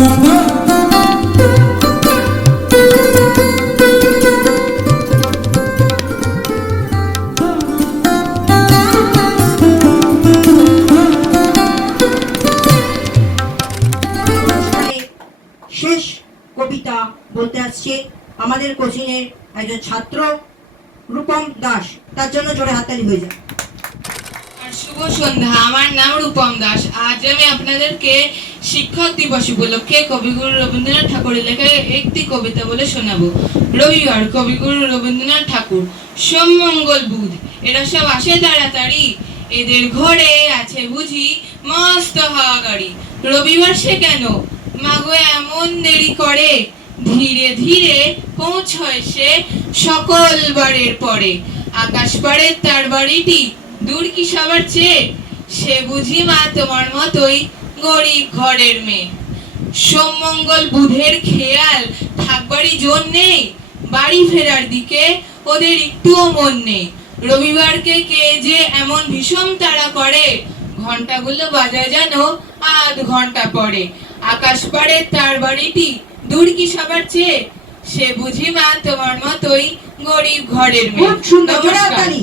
শেষ কবিতা বলতে আসছে আমাদের কোচিংয়ের একজন ছাত্র রূপম দাস, তার জন্য জোরে হাততালি হয়ে যায়। শুভ সন্ধ্যা, আমার নাম রূপম দাস। আজ আমি আপনাদেরকে শিক্ষক দিবস উপলক্ষে কবিগুরু রবীন্দ্রনাথ ঠাকুরের লেখা একটি কবিতা বলে শোনাবো। রবিবার, কবিগুরু রবীন্দ্রনাথ ঠাকুর। সোম, মঙ্গল, বুধ এরা সব আসে তাড়াতাড়ি, এদের ঘরে আছে বুঝি মস্ত হাওয়াগাড়ি। রবিবার সে কেন মাগো এমন দেরি করে, ধীরে ধীরে পৌঁছয় সে সকল বারের পরে। আকাশ পাড়ের তার বাড়িটি দূর কি সবার চেয়ে, সে বুঝি মা তোমার মতোই গরিব ঘরের মেয়ে। সোম, মঙ্গল, বুধের খেয়াল থাকবারই জোর নেই, বাড়ি ফেরার দিকে ওদের একটুও মন নেই। রবিবারকে কে যে এমন ভীষণ তাড়া করে, ঘন্টাগুলো বাজায় যেন আধ ঘন্টা পরে। আকাশ পাড়ের তার বাড়িটি দূর কি সবার চেয়ে, সে বুঝি মা তোমার মতোই গরিব ঘরের মেয়ে। খুব সুন্দর, জোরে হাততালি।